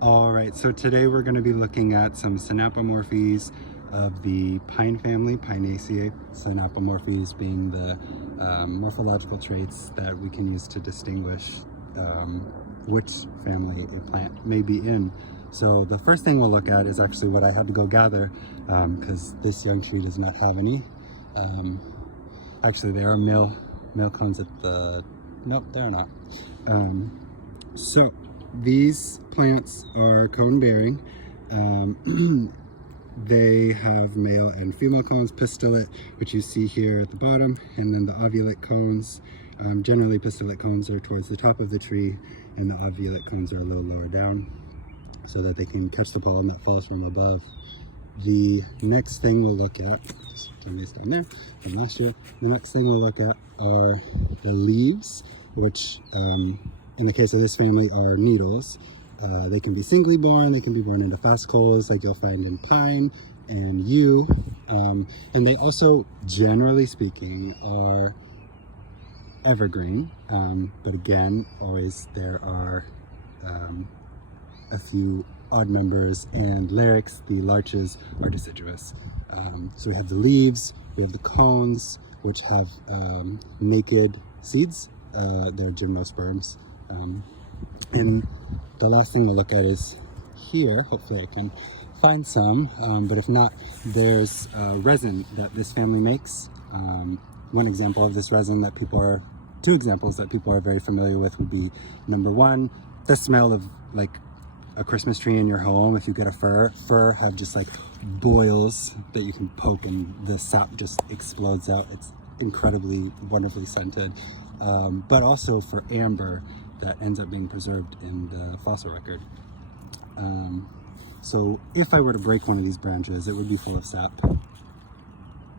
All right, so today we're going to be looking at some synapomorphies of the pine family, Pinaceae. Synapomorphies being the morphological traits that we can use to distinguish which family a plant may be in. So the first thing we'll look at is actually what I had to go gather because this young tree does not have any. Actually, there are male cones at the, nope, they're not. So these plants are cone bearing. They have male and female cones, pistillate, which you see here at the bottom, and then the ovulate cones. Generally pistillate cones are towards the top of the tree and the ovulate cones are a little lower down so that they can catch the pollen that falls from above. The next thing we'll look at, just turn these down there from last year, the next thing we'll look at are the leaves, which in the case of this family are needles. They can be singly borne, they can be born into fascicles like you'll find in pine and yew, and they also, generally speaking, are evergreen, but again, always there are a few odd numbers, and larix, the larches, are deciduous. So we have the leaves, we have the cones, which have naked seeds. They're gymnosperms. And the last thing we'll look at is here. Hopefully I can find some, but if not, there's resin that this family makes. One example of this resin that two examples that people are very familiar with would be, number one, the smell of like a Christmas tree in your home. If you get a fir have just like boils that you can poke and the sap just explodes out. It's incredibly wonderfully scented, but also for amber that ends up being preserved in the fossil record. So if I were to break one of these branches, it would be full of sap.